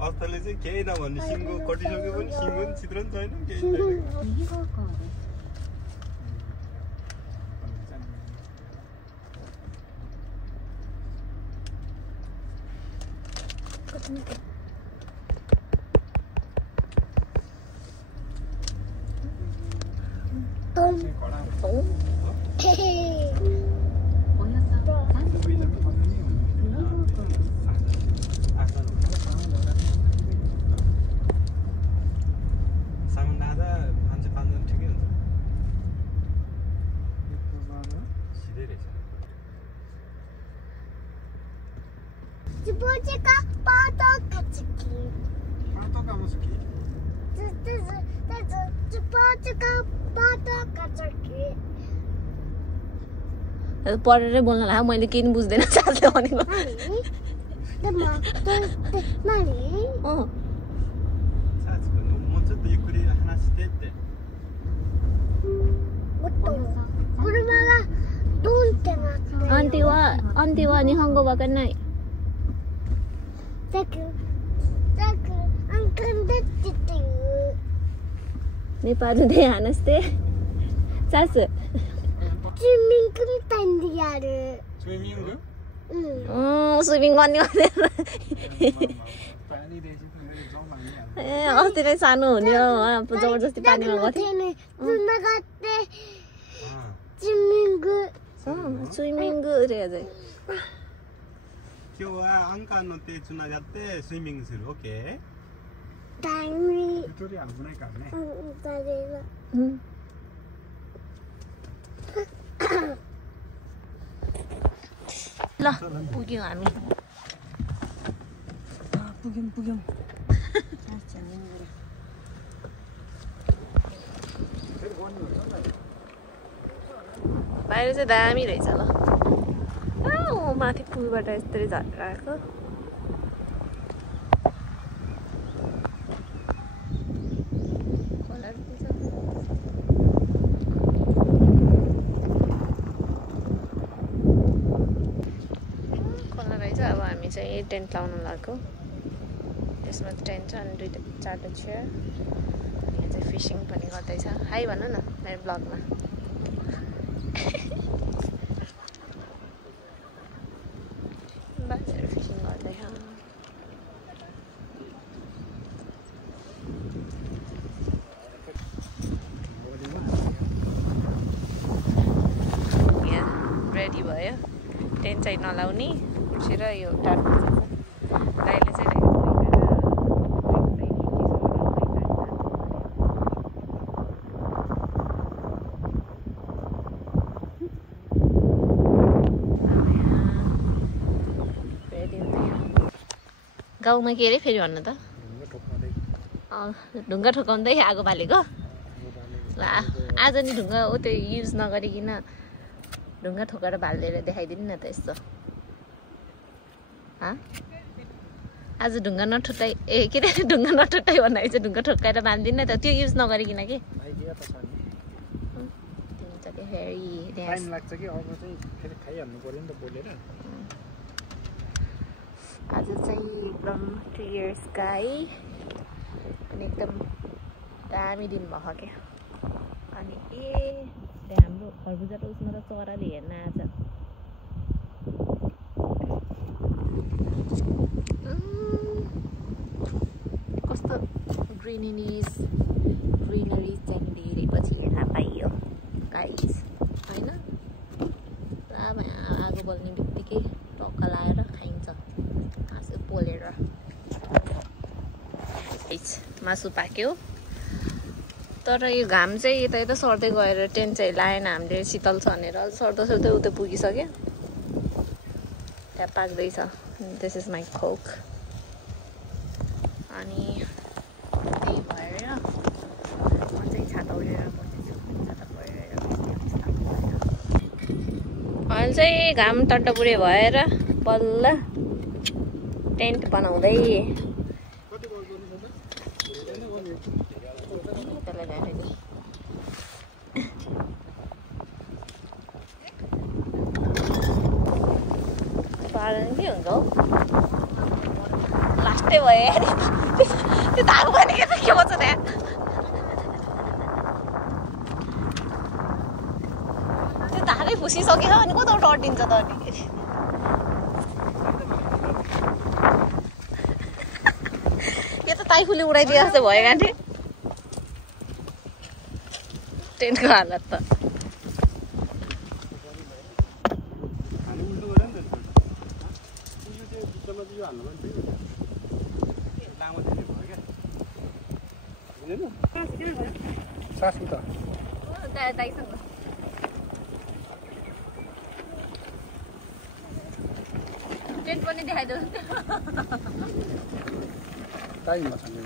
अवस्थाले चाहिँ केही नभन्ने सिङ्गो कटिसक्यो पनि सिङ्गो पनि चित्र पनि छैन केही छैन पढेरै बोल्न लाग्यो मैले केही पनि बुझ्दैन साथले भनेको Anti wa nihongo wa kanai. Nepal de hanaste. Sasu. Swimming tandi yaru. Swimming? Swimming गर्नु अस्ति नै सानो हुने हो जबरजस्ती पानीमा गथे स्विमिङ रे अझै त्यो अंक नते चुना जाते स्विमिङ सुरु ओके टाइमली ट्युटोरियल बनाइ गर्ने ल पुग्यौं हामी पुग्यौं बाहिर चाहिँ दामी रहेछ ल माथि पुलबाट यस्तै झरेर आएको खोला रहेछ अब हामी चाहिँ टेन्ट लाउन लाग्यो त्यसमा टेन्ट छ अनि चारवटा चेयर यहाँ चाहिँ फिसिङ पनि गर्दैछ हाई भन्नु न मेरो ब्लगमा बाजेर फिसिङ गर्दैछ यहाँ रेडी भयो टेन्ट चाहिँ नलाउने उठेर यो टार्नु दाइले चाहिँ गाउँमा के अरे फेरि भन्नु त ढुङ्गा ठोकाउँदै आगो बालेको ल आज नि ढुङ्गा त्यो युज नगरिकन ढुङ्गा ठोकेर बालेर देखाइदिनु न त यस्तो आज ढुङ्गा नठोटाइ के अरे ढुङ्गा नठोटाइ भन्दाखेरि चाहिँ ढुङ्गा ठोकाएर बाँधिदिनु न त त्यो युज नगरिकन के आज चाहिँ एकदम क्लियर स्काई अनि एकदम दामी दिन भएको क्या अनि हाम्रो खरबुजा त उसमा त चराले हेर्न आज कस्तो ग्रिनरिज चाहिँ धेरै पछि हेर्न पाइयो गाइस होइन आगो बल्ने बित्तिकै टक्का लाएर खाइन्छ हाँसो पोलेर मासु पाक्यो तर यो घाम चाहिँ यता सर्दै गएर टेन्ट चाहिँ लाएन हामीले शीतल छ भनेर सर्दै सर्दै उता पुगिसक्यो त्यहाँ पाक्दैछ दिस इज माई कोक अनि त्यही भएर म चाहिँ छाता ओढेर बसेछु छाता परेर अहिले चाहिँ घाम टट्टपुरे भएर बल्ल टेन्ट बनाउँदै हो लास्टै भयो त्यो धागो पनि के भन्छ त्यहाँ त्यो धागै फुसिसक्यो अनि कता अड्डिन्छ त अनि यो त ताइफुले उडाइदिए जस्तो भयो गान्थे टेन्टको हालत त सासु त दाइसँग टेन्ट पनि देखाइदेऊ ताई मसँग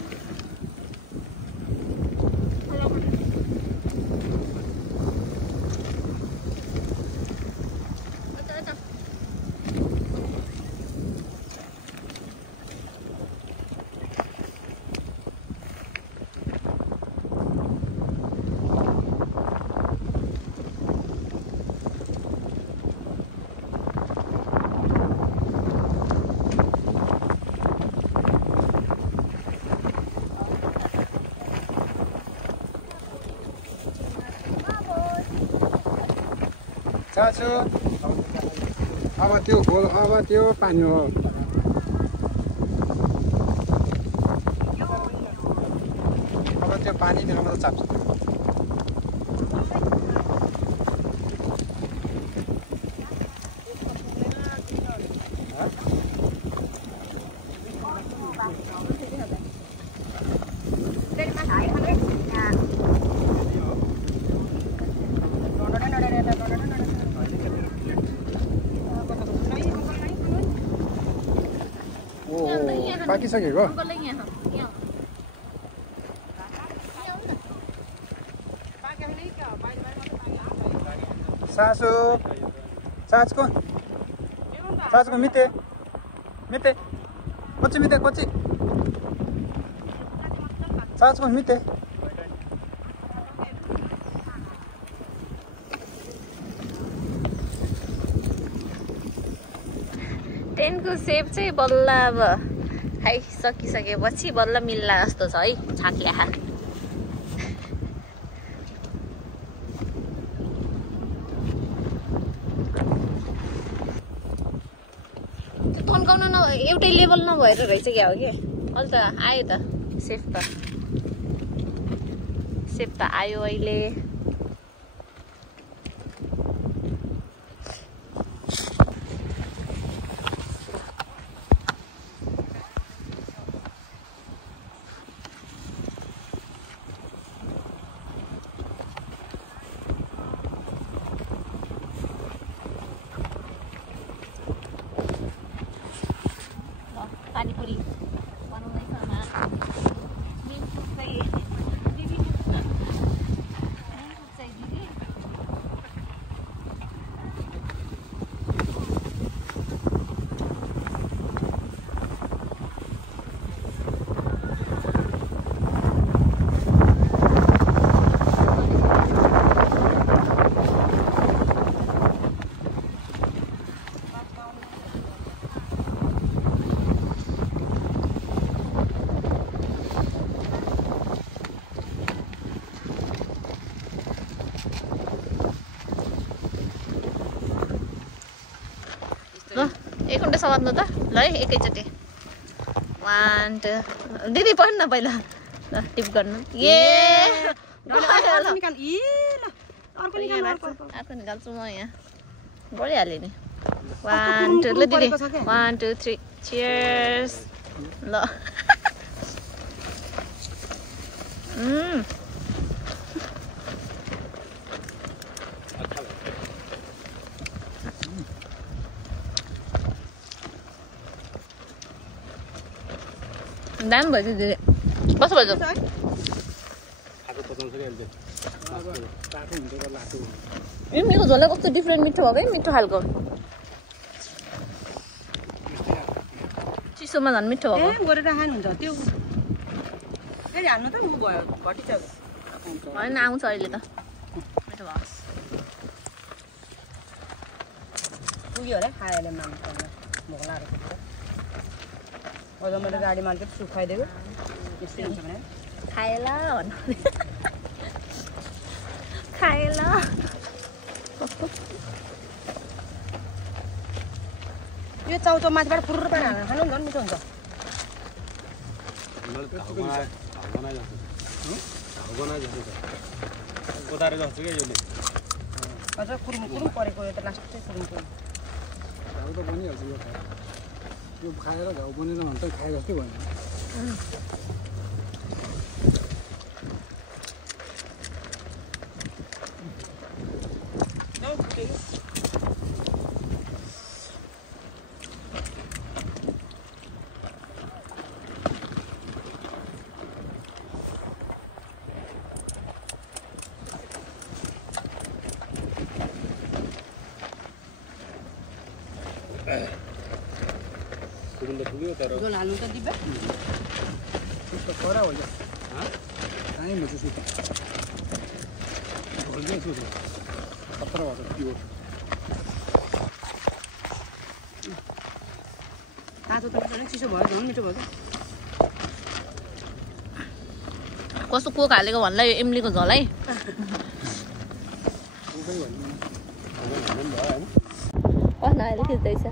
चाचो अब त्यो खोल अब त्यो पानी हो अब त्यो पानी दिनु मात्र चाप्छ पाकिसकेको सासु सासुको मिते कोची सासुको मिते टेन्टको सेप चाहिँ बल्ल अब खाइसकिसकेपछि बल्ल मिल्ला जस्तो छ है छाक्ल्या तन्काउन एउटै लेभल नभएर रहेछ क्या हो कि अहिले त आयो त सेप त आयो अहिले पानीपुरी बनाउँदैछ मेन फुड चाहिँ दिदी एक घन्टा समात्नु त ल है एकैचोटि 1 2 दिदी पढ्नु न पहिला ल टिप गर्नु अर्को निकाल्छु म यहाँ गइहालेँ नि 1 2 ल दिदी 1 2 3 चियर्स ल दाम भयो दिदी कस्तो भयो मेरो झोला कस्तो डिफ्रेन्ट मिठो भएको है मिठो खालको चिसोमा झन् मिठो भएको गरेर खानुहुन्छ त्यो फेरि हाल्नु त उ भयो घटिसक्यो होइन आउँछ अहिले त मिठो भएको पुग्यो होला खायो होला माग्नु अझ मैले गाडीमा अलिकति सुप खाइदिएको यस्तै हुन्छ भने खाएला भन्नु खाएला यो चाउचाउ माथिबाट फुर्र पारेर हालेर खानु झन् मिठो हुन्छ अझ कुरुम कुरुम परेको यो त लास्ट चाहिँ कुरुम कुरुम घाउ त बनिहाल्छ यो खाएर घाउ बनेन भने त खाए जस्तै भयो झोल हाल्नु त दिब्बा सुप त कडा हो क्या टाइम हो सुप घोल्दै सुप खतरा भएको प्योर तातो त मिठो चिसो भयो झन् मिठो भयो कस्तो कोक हालेको भन्ला यो इम्लीको झोल है अहिले खिच्दैछ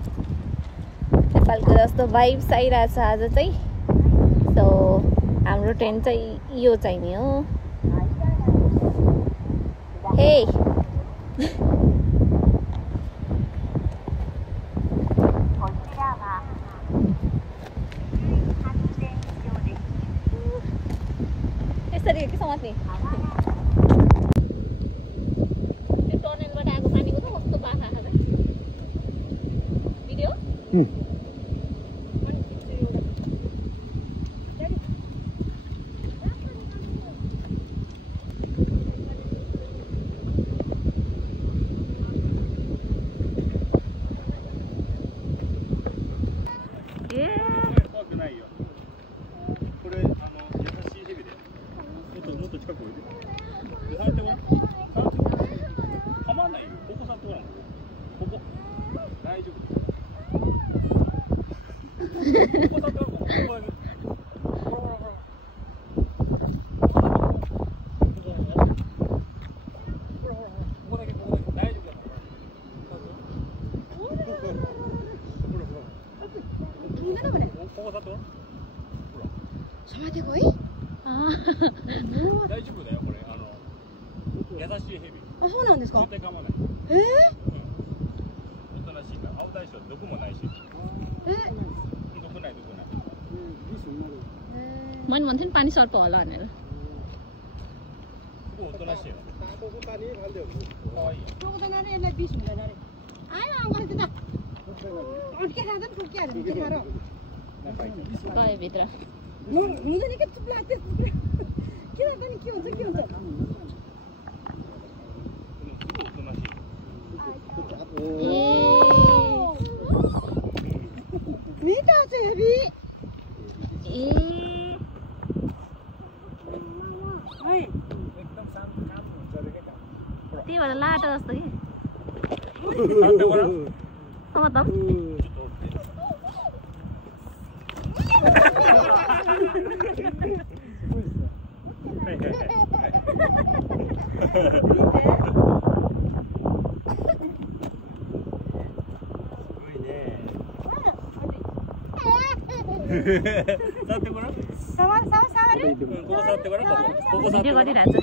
नेपालको जस्तो भाइब्स आइरहेछ आज चाहिँ सो हाम्रो टेन्ट चाहिँ यो चाहिँ नि हो हे यसरी के समात्ने त्यो टनेलबाट आएको पानीको त कस्तो बाखा छ भिडियोそうなんですか。मैले भन्थेँ नि पानी सर्प होला भनेर गयो भित्र त्यही भएर लाटो जस्तो कि मतलब भिडियो गरिरहेछ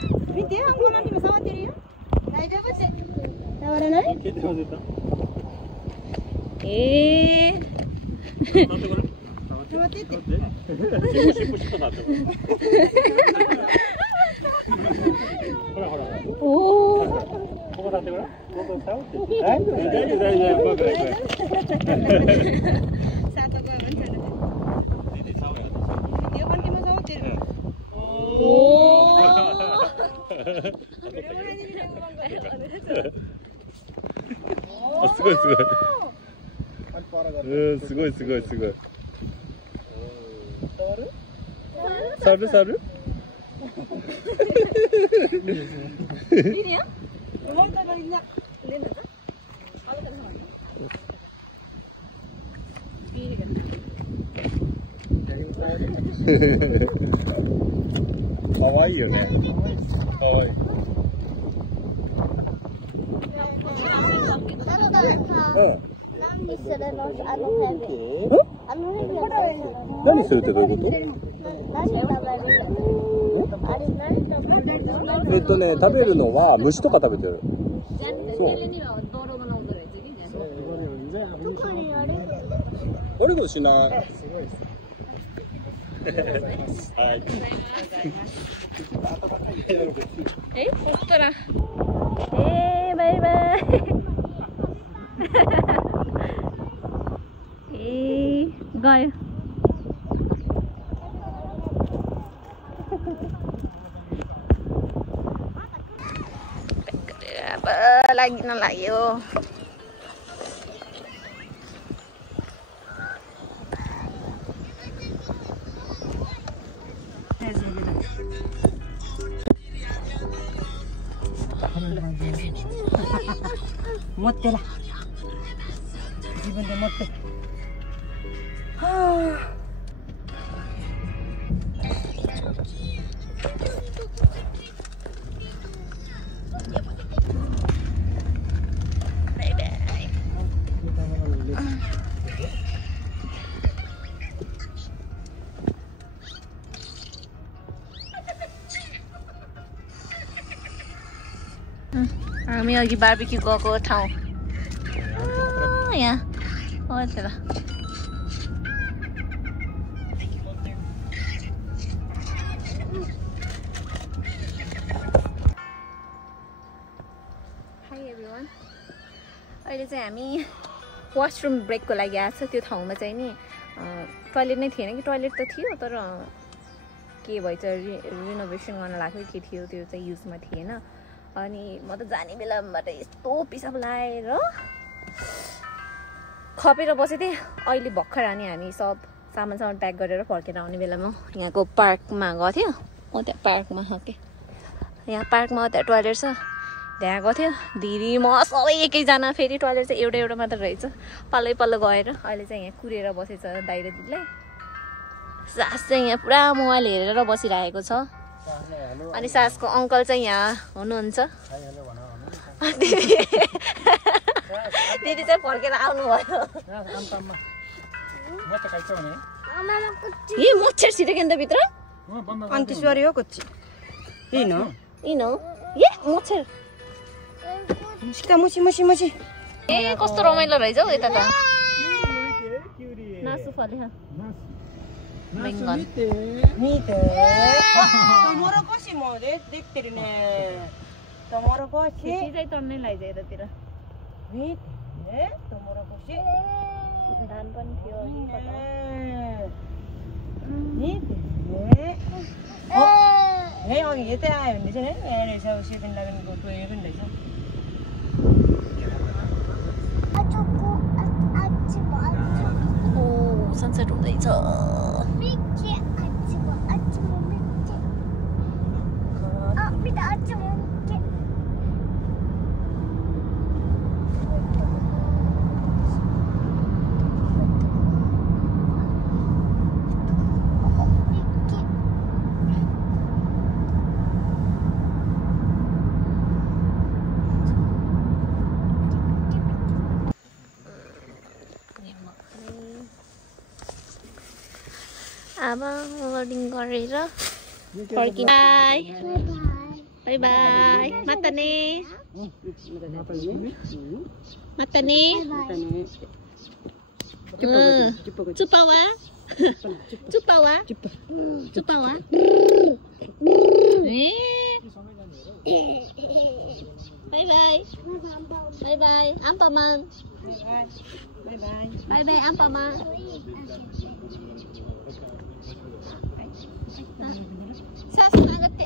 すごいすごい。すごいすごいすごい。触る触る？いいよ。もう一回入れな。入れな。あげたらかわいいよね。かわいい。何するってどういうこと？食べるのは虫とか食べてる。そう。俺もしない。はい。そしたら。バイバイ。gaya. Apa lagi na layo. Motte lah. Zibun de motte. हामी अघि बार्बिक्यू गएको ठाउँ यहाँ हो त्यता हाई एभ्रिवान अहिले चाहिँ हामी वासरुम ब्रेकको लागि आएको छ त्यो ठाउँमा चाहिँ नि टोयलेट नै थिएन कि टोयलेट त थियो तर के भएछ रिनोभेसन गर्न लाग्यो के थियो त्यो चाहिँ युजमा थिएन अनि म त जाने बेलाबाट यस्तो पिसाब लाएर खपेर बसेको थिएँ अहिले भर्खर हामी सब सामान प्याक गरेर फर्केर आउने बेलामा यहाँको पार्कमा गएको थियो म त्यहाँ पार्कमा के यहाँ पार्कमा त्यहाँ टोयलेट छ त्यहाँ गएको थियो दिदी म सबै एकैजना फेरि टोयलेट चाहिँ एउटा मात्र रहेछ पल्लै पल्लो गएर अहिले चाहिँ यहाँ कुरेर बसेछ दाइ र दिदीलाई सास चाहिँ यहाँ पुरा मोबाइल हेरेर बसिरहेको छ अनि सासको अङ्कल चाहिँ यहाँ हुनुहुन्छ दिदी चाहिँ फर्केर आउनुभयो ए मच्छर छिटेको नि त भित्र अन्तिश्वरी हो कोची इनो ए मच्छर मुसिता मुसी ए कस्तो रमाइलो रहेछ हौ यता त नासु फले見てトモロコシもできてるねトモロコシखेती चाहिँ टन्नै लैजा यतातिर見てねトモロコシ धान पनि थियो अघि कता見てねअघि यतै आयो भने चाहिँ यहाँ रहेछ 7-11को टोय पनि रहेछ ओ सनसेट हुँदैछ अब लोडिङ गरेर फर्किन बाई बाई माताने चुपावा बाई बाई आम्पामान बाई आम्पामान सास आगತ್ತೆ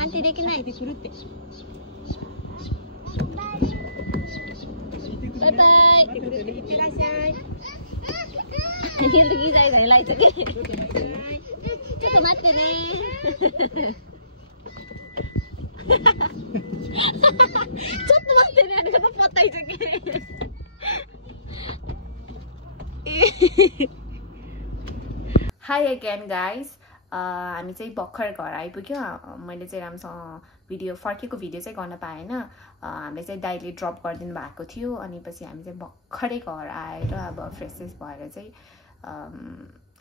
आंटी देखी ना बाय बाय ये लगी जाएगा लाइट के चलो मत ले चलो मत ले अरे को पता ही जके हाई अगेन गाइज हामी चाहिँ भर्खर घर आइपुग्यो मैले चाहिँ राम्रोसँग भिडियो फर्केको भिडियो चाहिँ गर्न पाएन हामीले चाहिँ दाइले ड्रप गरिदिनु भएको थियो अनि पछि हामी चाहिँ भर्खरै घर आएर अब फ्रेसेस भएर चाहिँ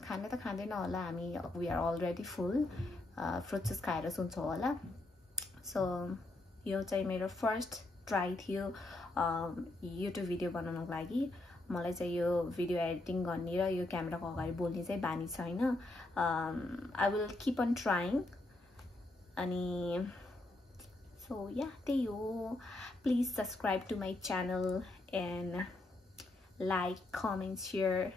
खाना त खाँदैन होला हामी we are already full fruit juice खाएर सुन्छौँ होला सो यो चाहिँ मेरो फर्स्ट ट्राई थियो युट्युब भिडियो बनाउनको लागि मलाई चाहिँ यो भिडियो एडिटिङ गर्ने र यो क्यामेराको अगाडि बोल्ने चाहिँ बानी छैन I will keep on trying अनि सो या त्यही हो please subscribe to my channel and like comment share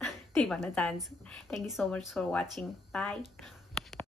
त्यही भन्न चाहन्छु thank you so much for watching by